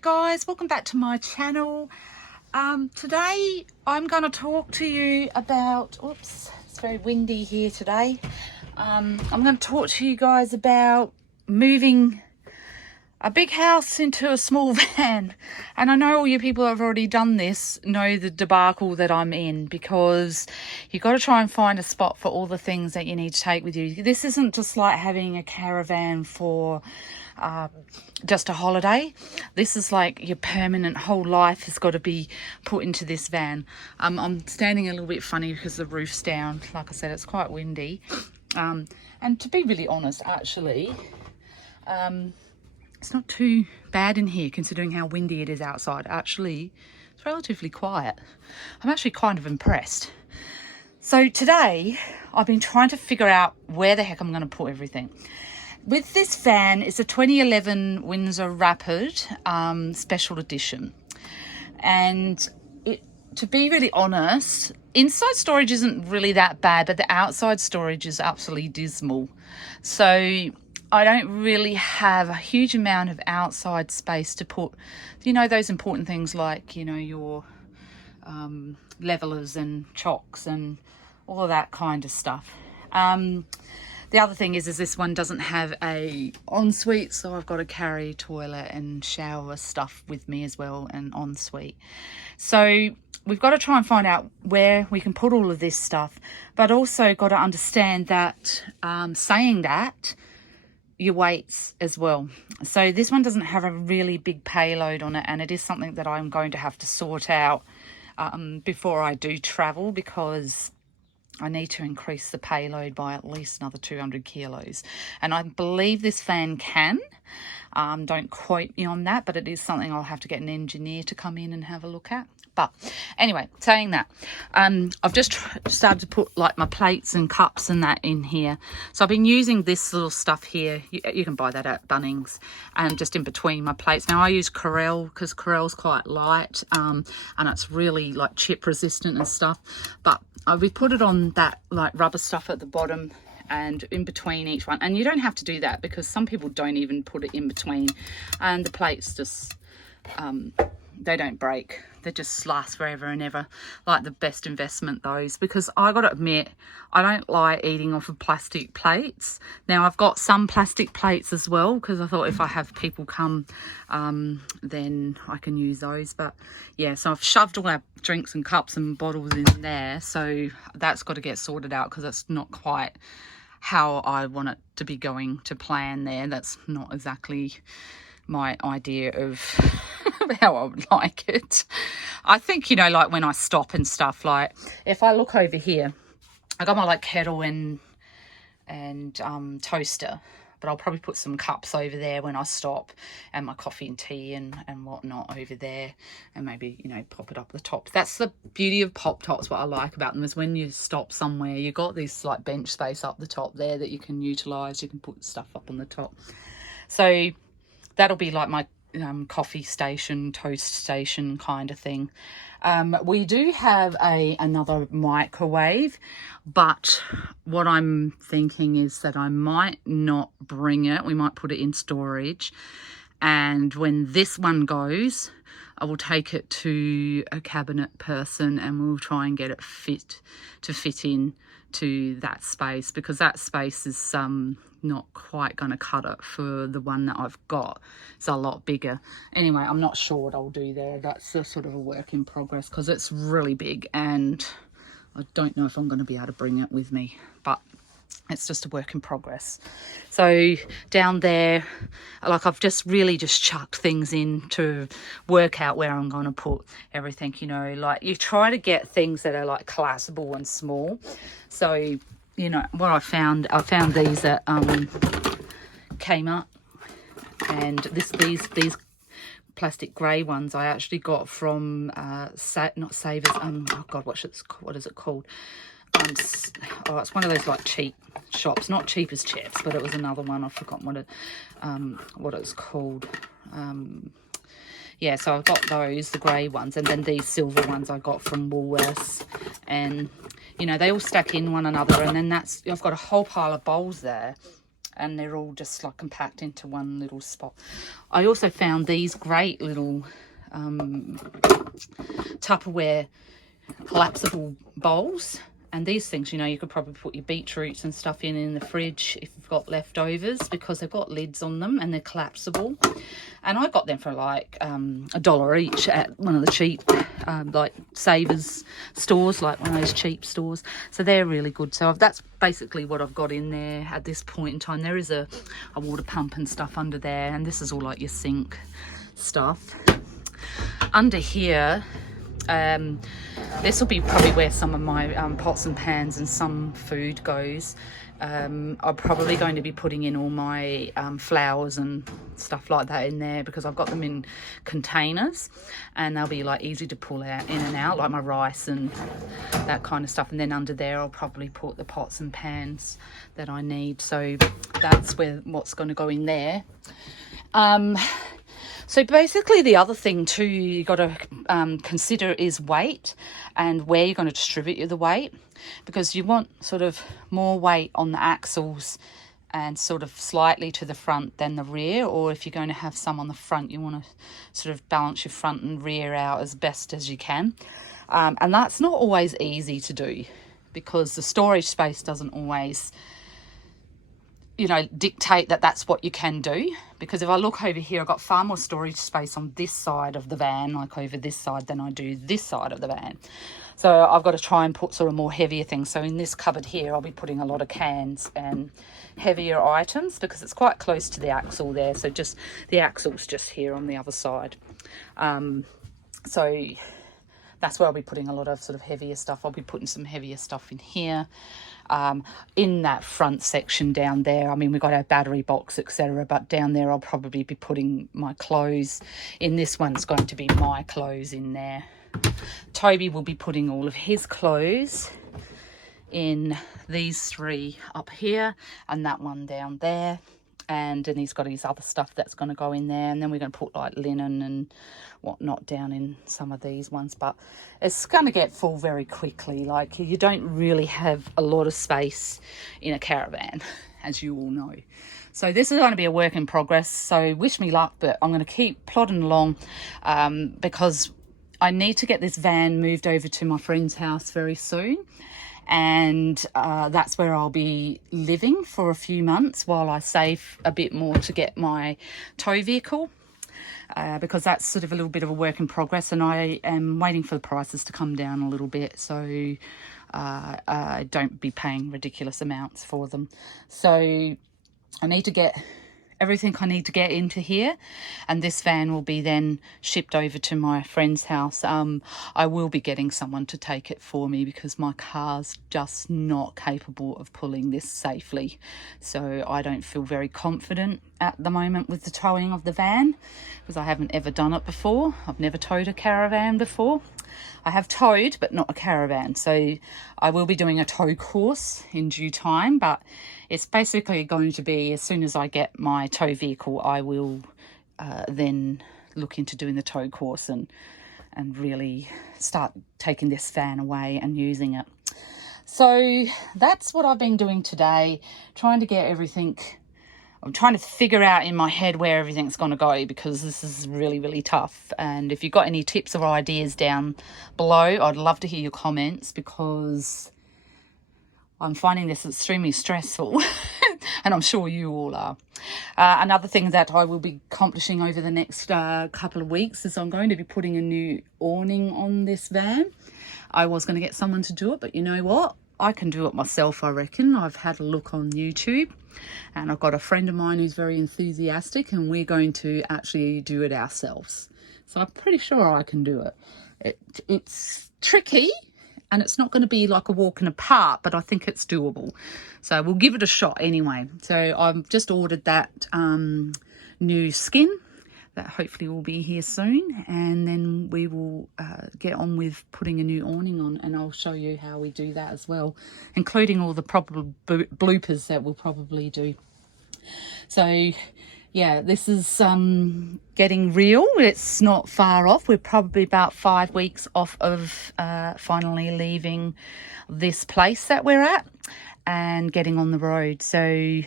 guys, welcome back to my channel. Today I'm going to talk to you about, oops, it's very windy here today. I'm going to talk to you guys about moving a big house into a small van. And I know all you people that have already done this know the debacle that I'm in, because you've got to try and find a spot for all the things that you need to take with you. This isn't just like having a caravan for just a holiday. This is like your permanent whole life has got to be put into this van. I'm standing a little bit funny because the roof's down. Like I said, it's quite windy. And to be really honest, actually, it's not too bad in here considering how windy it is outside. Actually, it's relatively quiet. I'm actually kind of impressed. So today, I've been trying to figure out where the heck I'm going to put everything. With this van, it's a 2011 Windsor Rapid Special Edition. And to be really honest, inside storage isn't really that bad, but the outside storage is absolutely dismal. So I don't really have a huge amount of outside space to put, you know, those important things like, you know, your levelers and chocks and all of that kind of stuff. The other thing is this one doesn't have a ensuite, so I've got to carry toilet and shower stuff with me as well, and ensuite. So we've got to try and find out where we can put all of this stuff, but also got to understand that saying that, your weights as well. So this one doesn't have a really big payload on it, and it is something that I'm going to have to sort out before I do travel, because I need to increase the payload by at least another 200 kilos. And I believe this van can. Don't quote me on that, but it is something I'll have to get an engineer to come in and have a look at. But anyway, saying that, I've just started to put like my plates and cups and that in here. So I've been using this little stuff here. You can buy that at Bunnings, just in between my plates. Now I use Corelle because Corelle's quite light, and it's really like chip resistant and stuff. But we put it on that like rubber stuff at the bottom and in between each one. And you don't have to do that because some people don't even put it in between. And the plates just, they don't break. They just last forever and ever. Like the best investment, those, because I got to admit, I don't like eating off of plastic plates. Now I've got some plastic plates as well, because I thought if I have people come, then I can use those. But yeah, so I've shoved all our drinks and cups and bottles in there. So that's got to get sorted out, because it's not quite how I want it to be going to plan there. That's not exactly my idea of how I would like it. I think, you know, like when I stop and stuff, like if I look over here, I got my like kettle and toaster, but I'll probably put some cups over there when I stop, and my coffee and tea and whatnot over there, and maybe, you know, pop it up the top. That's the beauty of pop tops. What I like about them is when you stop somewhere, you got this like bench space up the top there that you can utilize. You can put stuff up on the top. So that'll be like my coffee station, toast station kind of thing. We do have another microwave, but what I'm thinking is that I might not bring it. We might put it in storage, and when this one goes, I will take it to a cabinet person and we'll try and get it fit in to that space, because that space is not quite going to cut it for the one that I've got. It's a lot bigger. Anyway, I'm not sure what I'll do there. That's a sort of a work in progress, because it's really big and I don't know if I'm going to be able to bring it with me, but it's just a work in progress. So down there, like I've just chucked things in to work out where I'm going to put everything, you know, like you try to get things that are like collapsible and small. So, you know, what I found these at Kmart, and these plastic grey ones I actually got from not Savers, oh god, what is it called? It's one of those like cheap shops, not Cheap as Chips, but it was another one. I've forgotten what it's called. Yeah, so I've got those, the grey ones, and then these silver ones I got from Woolworths, and you know, they all stack in one another, and then I've got a whole pile of bowls there, and they're all just like compact into one little spot. I also found these great little Tupperware collapsible bowls, and these things, you know, you could probably put your beetroots and stuff in the fridge if you've got leftovers, because they've got lids on them and they're collapsible. And I got them for like $1 each at one of the cheap like Savers stores, like one of those cheap stores. So they're really good. So that's basically what I've got in there at this point in time. There is a water pump and stuff under there, and this is all like your sink stuff. Under here, this will be probably where some of my pots and pans and some food goes. I'm probably going to be putting in all my flowers and stuff like that in there, because I've got them in containers and they'll be like easy to pull out in and out, like my rice and that kind of stuff. And then under there I'll probably put the pots and pans that I need. So that's what's going to go in there. So basically the other thing too you got to consider is weight and where you're going to distribute the weight, because you want sort of more weight on the axles and sort of slightly to the front than the rear, or if you're going to have some on the front, you want to sort of balance your front and rear out as best as you can. And that's not always easy to do, because the storage space doesn't always, you know, dictate that that's what you can do. Because if I look over here, I've got far more storage space on this side of the van, like over this side, than I do this side of the van. So I've got to try and put sort of more heavier things. So in this cupboard here, I'll be putting a lot of cans and heavier items, because it's quite close to the axle there. So just the axle's just here on the other side. So that's where I'll be putting a lot of sort of heavier stuff. I'll be putting some heavier stuff in here. In that front section down there, I mean, we've got our battery box, etc., but down there I'll probably be putting my clothes. In this one's going to be my clothes in there. Toby will be putting all of his clothes in these three up here, and that one down there. And then he's got his other stuff that's going to go in there, and then we're going to put like linen and whatnot down in some of these ones. But it's going to get full very quickly. Like, you don't really have a lot of space in a caravan, as you all know. So this is going to be a work in progress, so wish me luck, but I'm going to keep plodding along because I need to get this van moved over to my friend's house very soon. And that's where I'll be living for a few months while I save a bit more to get my tow vehicle, because that's sort of a little bit of a work in progress, and I am waiting for the prices to come down a little bit, so I don't be paying ridiculous amounts for them. So I need to get everything I need to get into here, and this van will be then shipped over to my friend's house. I will be getting someone to take it for me, because my car's just not capable of pulling this safely, so I don't feel very confident at the moment with the towing of the van, because I haven't ever done it before. I've never towed a caravan before. I have towed, but not a caravan. So I will be doing a tow course in due time, but it's basically going to be, as soon as I get my tow vehicle, I will then look into doing the tow course and really start taking this van away and using it. So that's what I've been doing today, trying to get everything. I'm trying to figure out in my head where everything's going to go, because this is really, really tough. And if you've got any tips or ideas down below, I'd love to hear your comments, because I'm finding this extremely stressful and I'm sure you all are. Another thing that I will be accomplishing over the next couple of weeks is I'm going to be putting a new awning on this van. I was going to get someone to do it, but you know what? I can do it myself, I reckon. I've had a look on YouTube, and I've got a friend of mine who's very enthusiastic, and we're going to actually do it ourselves. So I'm pretty sure I can do it. It's tricky, and it's not going to be like a walk in the park, but I think it's doable. So we'll give it a shot anyway. So I've just ordered that new skin that hopefully will be here soon, and then we will get on with putting a new awning on, and I'll show you how we do that as well, including all the probable bloopers that we'll probably do. So yeah, this is getting real. It's not far off. We're probably about 5 weeks off of finally leaving this place that we're at and getting on the road. So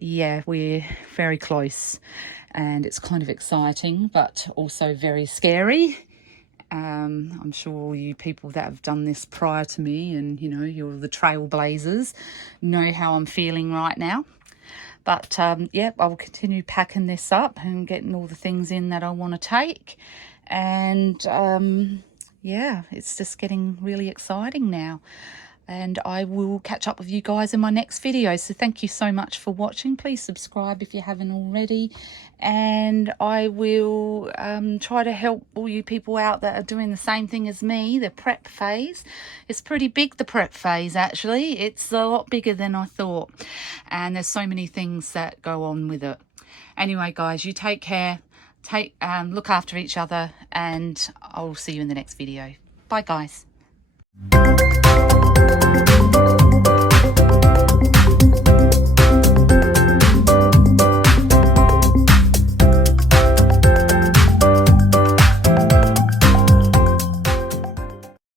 yeah, we're very close, and it's kind of exciting but also very scary. I'm sure all you people that have done this prior to me, and you know, you're the trailblazers, know how I'm feeling right now. But yeah, I will continue packing this up and getting all the things in that I want to take. And yeah, it's just getting really exciting now. And I will catch up with you guys in my next video. So thank you so much for watching. Please subscribe if you haven't already. And I will try to help all you people out that are doing the same thing as me, the prep phase. It's pretty big, the prep phase, actually. It's a lot bigger than I thought. And there's so many things that go on with it. Anyway, guys, you take care. Look after each other, and I'll see you in the next video. Bye, guys.